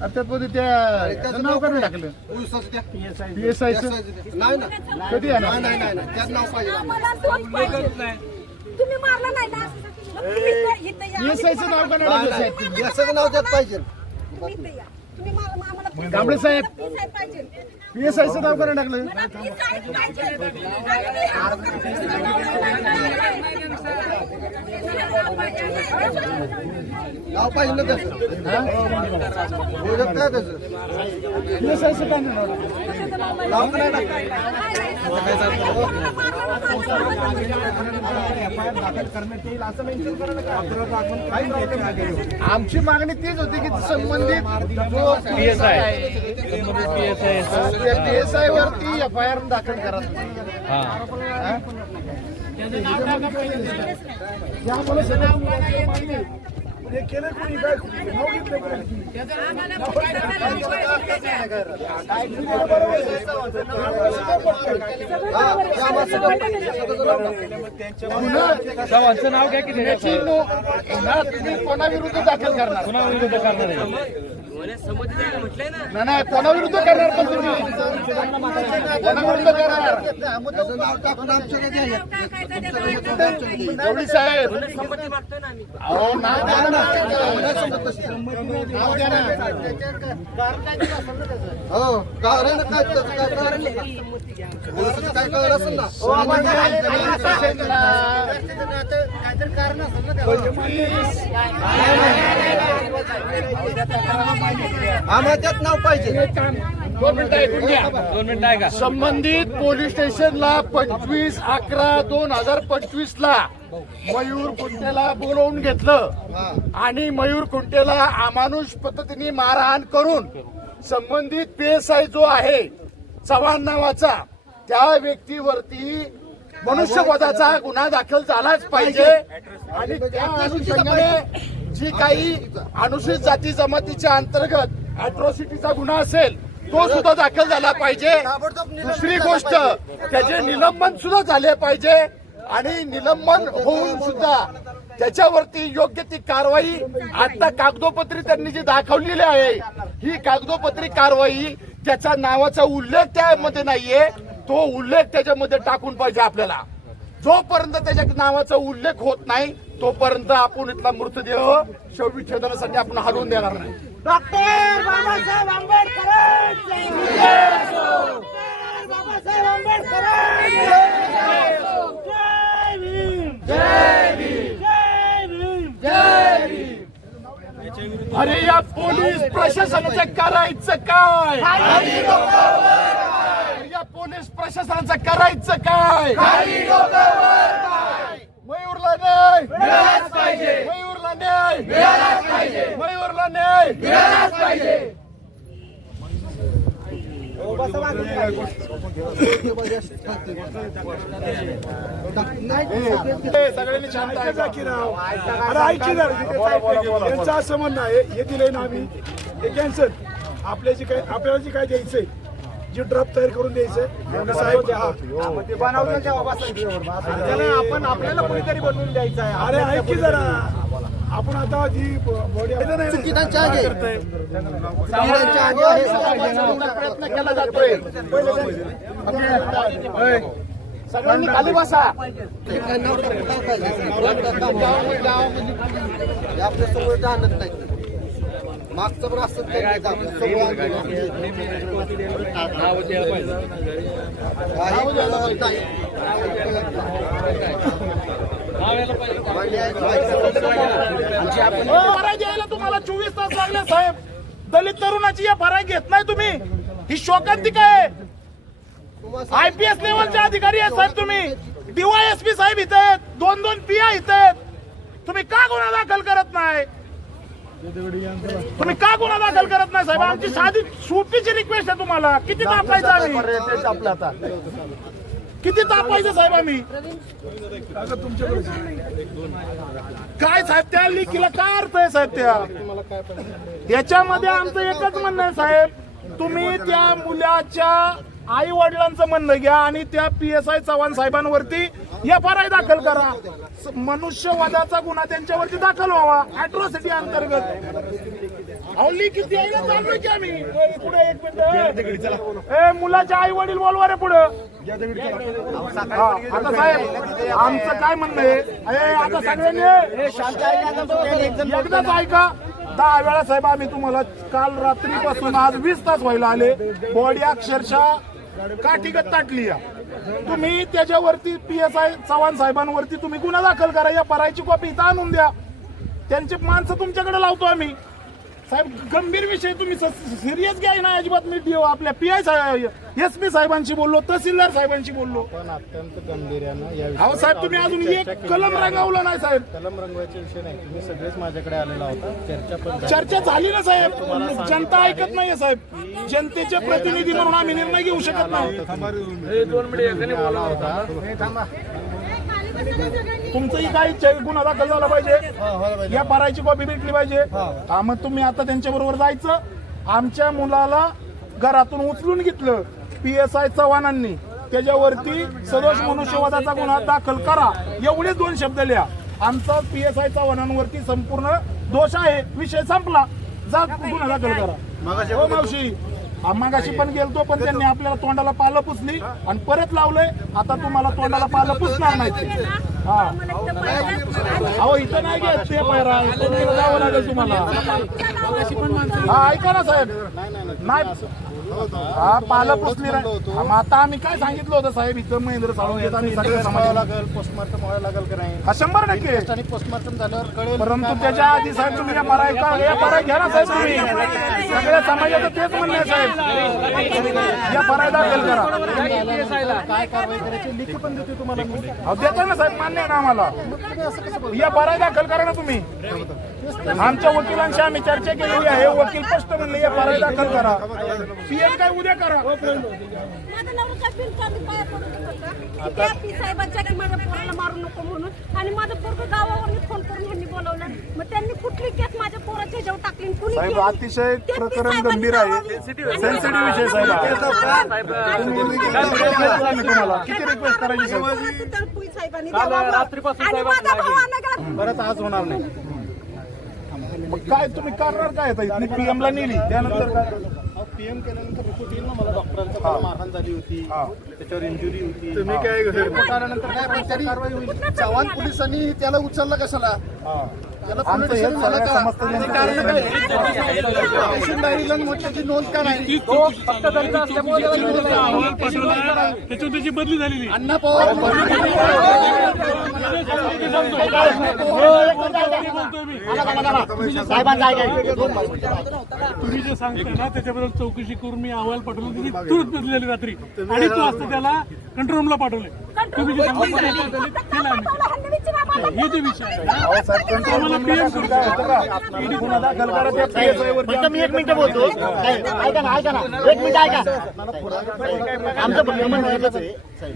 त्यामध्ये त्या त्याचं नाव का नाही टाकलं? पी एस आयचं नाही ना. कधी आहे ना नाही नाही नाही. त्यात नाव पाहिजे आम्हाला. दोन पाहिजे तुम्ही मारला नाही ना मग तुम्ही इथं- इथं या. पी एस आयचं नाव टाकलं साहेब याचं नाव त्यात पाहिजे. तुम्ही इथं या. तुम्ही मा- मा- आम्हाला कांबळे साहेब. पी एस आयचं नाव का नाही टाकलं मला पी एस आय पाहिजे. आणि नाव ओळख काय नाव? आमची मागणी तीच होती की संबंधित जो P S I P S I वरती एफ आय आर दाखल करा हा? केलं कोणी काय नाव घेतलं कोणी? त्या माणसाचं नाव काय त्याची तुम्ही कोणाविरुद्ध दाखल करणार कोणाविरुद्ध करणार नाही नाही कोणाविरुद्ध करणार पण तुम्ही कोणाविरुद्ध करणार त्याचं नाव टाकून आमच्याकडे द्या एक. गवळी साहेब अहो नाव द्या ना नाव द्या ना हो कारण काय त्याचं काय कारण पोलिसाचं काय कारण असेल ना आम्हाला त्यात नाव पाहिजे. दोन मिनिटं ऐकून घ्या. दोन मिनिटं ऐका. संबंधित पोलीस स्टेशनला पंचवीस अकरा दोन हजार पंचवीस ला मयूर कुंटेला बोलवून घेतलं. आणि मयूर कुंटेला अमानुष पद्धतीने मारहाण करून संबंधित पीएसआय जो आहे चव्हाण नावाचा त्या व्यक्तीवरती मनुष्यवधाचा गुन्हा दाखल झालाच पाहिजे. आणि त्या अनुषंगाने जी काही अनुसूचित जाती जमातीच्या अंतर्गत अट्रॉसिटीचा गुन्हा असेल तो सुद्धा दाखल झाला पाहिजे. दुसरी गोष्ट त्याचे निलंबन सुद्धा झाले पाहिजे. आणि निलंबन होऊन सुद्धा त्याच्यावरती योग्य ती कारवाई आता कागदोपत्री त्यांनी जी दाखवलेली आहे ही कागदोपत्री कारवाई त्याच्या नावाचा उल्लेख त्यामध्ये नाहीये तो उल्लेख त्याच्यामध्ये टाकून पाहिजे आपल्याला. जोपर्यंत त्याच्या नावाचा उल्लेख होत नाही तोपर्यंत आपण इथला मृतदेह शवविच्छेदनासाठी आपण हलवून देणार नाही. डॉक्टर बाबासाहेब आंबेडकर अरे या पोलीस प्रशासनाचं करायचं काय? या पोलीस प्रशासनाचं करायचं काय? मयूरला न्याय. मयूरला न्याय. मयूरला न्याय ए, सगळ्यांनी शांत ऐका. अरे ऐकी ना यांचं असं म्हणणं आहे हे दिलंय ना आम्ही. हे कॅन्सल आपल्या जे काय आपल्याला जे काय द्यायचंय जे ड्रॉप तयार करून द्यायचं साहेब हा. आपण आपल्याला कोणीतरी बनवून द्यायचं आहे. अरे ऐक की जरा. आपण आता जी बॉडी. प्रयत्न केला जातोय. सगळ्यांनी खाली बसा. आपल्यासमोर जाणत नाही मागचं पण असं काही नाही. आपल्यासमोर आणलं. फराय द्यायला तुम्हाला चोवीस तास लागले साहेब दलित तरुणाची या फराय घेत नाही तुम्ही ही शोकांतिका आहे आयपीएस लेवलचे अधिकारी आहेत साहेब तुम्ही डीवायएसपी साहेब इथे आहेत दोन दोन पीआय इथे आहेत तुम्ही का गुन्हा दाखल करत नाही तुम्ही का गुन्हा दाखल करत नाही साहेब? आमची साधी सोपीची रिक्वेस्ट आहे तुम्हाला. किती तापायचं आम्ही? आपलं आता? किती तापायचं साहेब आम्ही? काय साहेब त्या लिखीला काय अर्थ आहे साहेब त्या? याच्यामध्ये आमचं एकच म्हणणं आहे साहेब. तुम्ही त्या मुलाच्या आई वडिलांचं म्हणणं घ्या आणि त्या पी एस आय चव्हाण साहेबांवरती एफ आर आय दाखल करा. स- मनुष्यवधाचा गुन्हा त्यांच्यावरती दाखल व्हावा अॅट्रॉसिटी अंतर्गत. अवली किती आहे ना चाललोय की आम्ही? ए, पुढे एक मिनिट. ए मुलाचे आई वडील बोलवा रे पुढं आता साहेब आमचं काय म्हणणं आहे? ए, आता सगळ्यांनी एकदाच ऐका. दहा वेळा साहेब आम्ही तुम्हाला काल रात्रीपासून आज वीस तास व्हायला आले. बॉडी अक्षरशः काठीगत ताटली या. तुम्ही त्याच्यावरती पी एस आय चव्हाण साहेबांवरती तुम्ही गुन्हा दाखल करा. या परायची कॉपी इथं आणून द्या. त्यांची माणसं तुमच्याकडे लावतो आम्ही. साहेब गंभीर विषय तुम्ही सिरियस घ्याय ना अजिबात मी DO आपल्या पी आय साहेब एस पी साहेबांशी बोललो तहसीलदार साहेबांशी बोललो. पण अत्यंत गंभीर्यानं या अहो साहेब तुम्ही अजून एक कलम रंगावला नाही साहेब. कलम रंगवायचे विषय नाही तुम्ही सगळेच माझ्याकडे आलेला होता. चर्चा पण झाली. चर्चा झाली ना साहेब. जनता ऐकत नाहीये साहेब. जनतेचे प्रतिनिधी म्हणून आम्ही निर्णय घेऊ शकत नाही. आला होता. तुमचंही काही गुन्हा दाखल झाला पाहिजे. या परायची कॉपी भेटली पाहिजे. हा मग तुम्ही आता त्यांच्या बरोबर जायचं. आमच्या मुलाला घरातून उचलून घेतलं पी एस आय चव्हाणांनी. त्याच्यावरती सदोष मनुष्यवादाचा गुन्हा दाखल करा. एवढेच दोन शब्द लिहा. आमचा पी एस आय चव्हाणांवरती संपूर्ण दोष आहे. विषय संपला. जा गुन्हा दाखल करा. हो मावशी. मागाशी पण गेलतो पण त्यांनी आपल्याला तोंडाला पालं पुसली आणि परत लावलंय. आता तुम्हाला तोंडाला पालं पुसणार नाही ते. हा. अहो इथं नाही घेत ते नाही जावं लागेल तुम्हाला. हा ऐका ना साहेब. नाही हा पालं पुसली नाही हा, मग आता आम्ही काय सांगितलं होतं साहेब? इथं महेंद्र साळुंकेत आम्ही सगळे व्हावं समाजाला लागेल पोस्टमार्टम व्हावं लागेल का नाही? हा शंभर टक्के. आणि पोस्टमार्टम झाल्यावर कळेल परंतु त्याच्या आधी साहेब तुम्ही या पराय का या पराय घ्या ना साहेब तुम्ही. सगळ्या समाजाचं तेच म्हणणं आहे साहेब. या पराय दाखल करा. काय कारवाई करायची लिखी पण देते तुम्हाला मी अहो, देतो ना साहेब मान्य आहे ना आम्हाला. या पराय दाखल करा ना तुम्ही. आमच्या वकिलांशी आम्ही चर्चा केलेली आहे. वकील स्पष्ट म्हणले या पराय दाखल करा. काय उद्या करा. माझा नवरा काय बिनकामी पाया पडत होता की त्या पी साहेबांच्या की माझ्या पोराला मारू नको म्हणून. आणि माझं पोरग फोन करून ह्यांनी बोलवलं. मग त्यांनी कुठली केस माझ्या पोराच्या ह्याच्यावर टाकली आणि कुणी साहेब, केली? अतिशय पी प्रकरण साहेबांनी गंभीर आहे. आणि विषय, साहेब, हा. किती रिक्वेस्ट करायची? साहेब परत आज होणार नाही. मग काय तुम्ही करणार काय आता? इथली पीएम ला नेली त्यानंतर काय? पीएम केल्यानंतर रिपोर्ट येईल ना मला? डॉक्टरांचा मला मारहाण झाली होती. त्याच्यावर इंजुरी होती. तुम्ही काय त्यानंतर काय? पण तरी चव्हाण पोलिसांनी त्याला उचललं कशाला? आमचं नोंद त्याच्यावर त्याची बदली झालेली अण्णा पवार तुम्ही जे सांगता ना त्याच्याबद्दल चौकशी करून मी अहवाल पाठवला. त्याची तुरंत बदललेली रात्री. अडीच वाजता त्याला कंट्रोल रूमला पाठवले. तुम्ही जे सांगता ते हे जे विषय मी एक मिनिट बोलतो ऐका ना ऐका ना एक मिनिट ऐका आमचं म्हणणं म्हणणं एकच आहे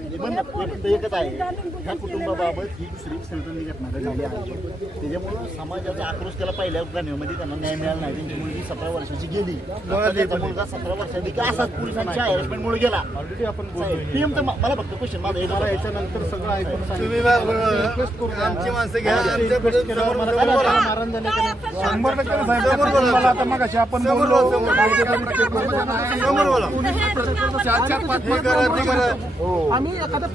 निबंध फक्त एकच आहे ह्या कुटुंबाबाबत ही दुसरी सडकणी घटना झाली आहे त्याच्यामुळं समाजाचा आक्रोश त्याला पहिल्या जाणीवमध्ये त्यांना न्याय मिळाला नाही त्यांची मुलगी सतरा वर्षाची गेली त्याचा मुलगा सतरा वर्षाची का असाच पोलिसांच्या हॅरेसमेंटमुळे गेला ऑलरेडी आपण पीएम मला फक्त क्वेश्चन माझा याच्यानंतर सगळं ऐकून आमची माणसं घ्या सांगितलं मला काय वाटलं, मारहाण झालं का नाही? शंभर टक्के ना साहेब कुटुंबाला आता मग आपण बोललो समोर बोला आम्ही एखाद्या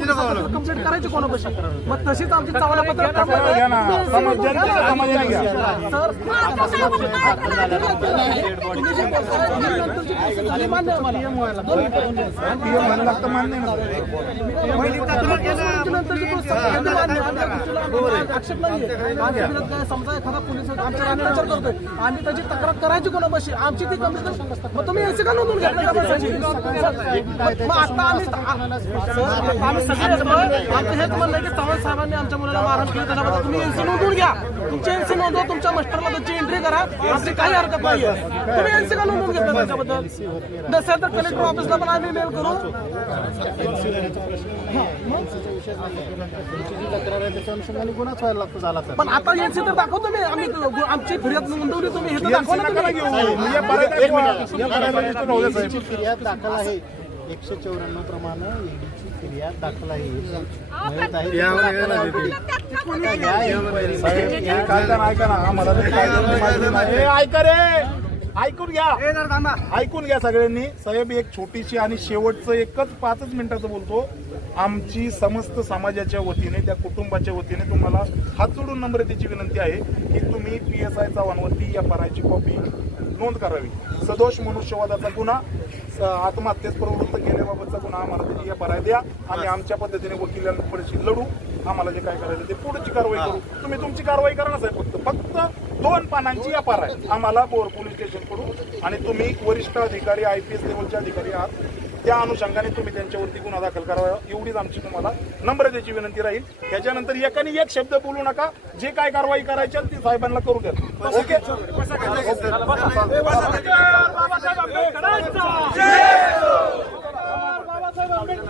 कंप्लेंट करायची कोणापाशी मग तशीच आमची चावला पत्र तक्रार घ्या ना समाज जनतेच्या समाजाने घ्या सर तुम्ही जे बोलताय, ही नंतरची process झाली, मान्य आहे मला. दोन मिनिटं. पीएम म्हणायला लागतं मान्य आहे ना तुमची नंतरची process आहे, मान्य आहे. आमच्या गोष्टीला आम्हाला आक्षेप नाहीये. आमच्या काय समजा एखादा पोलीस आमच्या राहण्याचा विचार करतोय. आम्ही त्याची तक्रार करायची कोणापाशी? आमची ती कंप्लेंट मग तुम्ही एसी का त्या माणसाची? मग आता आम्ही सर, आता आम्ही सगळे येतो. आमचं हेच म्हणणं आहे की चव्हाण साहेबांनी आमच्या मुलाला मारहाण केली त्याच्याबद्दल तुम्ही एनसी नोंदवून घ्या. तुमची एनसी नोंदवा तुमच्या मास्टरला त्याची एंट्री करा. आमची काही हरकत नाहीये. तुम्ही एनसी का नोंदवून घेतलं त्याच्याबद्दल? नसेल तर कलेक्टर ऑफिसला पण आम्ही मेल करू. त्याच्या पण आता एनसी तर दाखवतो मी आम्ही आमची फिर्याद नोंदवली तुम्ही हे तर दाखवा ना नका तुम्ही. घेऊ या परायचा या परायचा रजिस्टर होऊ द्या साहेब ईडीची फिर्याद दाखल आहे एकशे चौऱ्याण्णव प्रमाणे ईडीची फिर्याद दाखल आहे आहे हे माहिती नाही. हे ऐका रे ऐकून घ्या. ऐकून घ्या सगळ्यांनी. साहेब एक छोटीशी आणि शेवटचं एकच पाचच मिनिटाचं बोलतो. आमची समस्त समाजाच्या वतीने त्या कुटुंबाच्या वतीने तुम्हाला हात जोडून नम्रतेची विनंती आहे की तुम्ही पी एस आय चव्हाणवरती या पराची कॉपी नोंद करावी. सदोष मनुष्यवादाचा गुन्हा आत्महत्येस प्रवृत्त केल्याबाबतचा गुन्हा आम्हाला या पराय द्या. आम्ही आमच्या पद्धतीने वकिलांकडे लढू. आम्हाला जे काय करायचं ते पुढची कारवाई करू तुम्ही तुमची कारवाई करा ना साहेब फक्त फक्त दोन पानांची या पार आहे आम्हाला बोर पोलीस स्टेशनकडून आणि तुम्ही वरिष्ठ अधिकारी आय पी एस लेवलचे अधिकारी आहात त्या अनुषंगाने तुम्ही त्यांच्यावरती गुन्हा दाखल करावा एवढीच आमची तुम्हाला नम्रतेची विनंती राहील त्याच्यानंतर एकाने एक शब्द बोलू नका जे काय कारवाई करायची ती साहेबांना करू द्या ओके बाबासाहेब आंबेडकर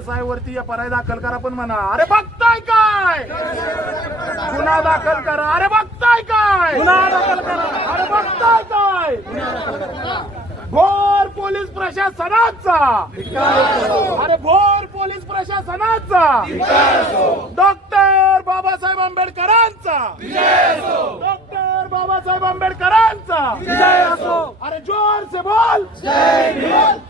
अरे पी एस आय वरती एफ आय दाखल करा पण म्हणा. अरे बघताय काय? गुन्हा दाखल करा. अरे बघताय काय? गुन्हा दाखल करा. अरे बघताय काय? भोर पोलीस प्रशासनाचा. अरे भोर पोलीस प्रशासनाचा. डॉक्टर बाबासाहेब आंबेडकरांचा. बाबासाहेब आंबेडकरांचा. अरे जोर से बोल.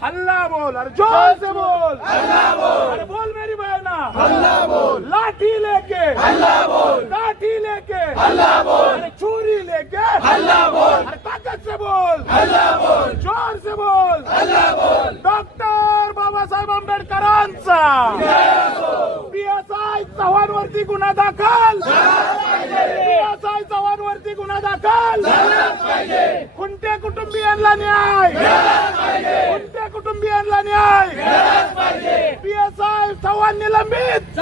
हल्ला बोल. अरे जोर से बोल. अरे बोल मेरी बहना. हल्ला बोल. लाठी लेके. हल्ला बोल. लाठी लेके. हल्ला बोल. अरे छुरी लेके. हल्ला बोल. अरे ताकत से बोल. हल्ला बोल. जोर से बोल. हल्ला बोल. डॉक्टर बाबासाहेब आंबेडकरांचा. पी एस आय चव्हाण वरती गुन्हा दाखल पी एस आय चव्हाण वरती गुन्हा दाखल खुंटे कुटुंबियांना न्याय. कुटुंबियांना न्याय? पी एस आय चव्हाण निलंबित.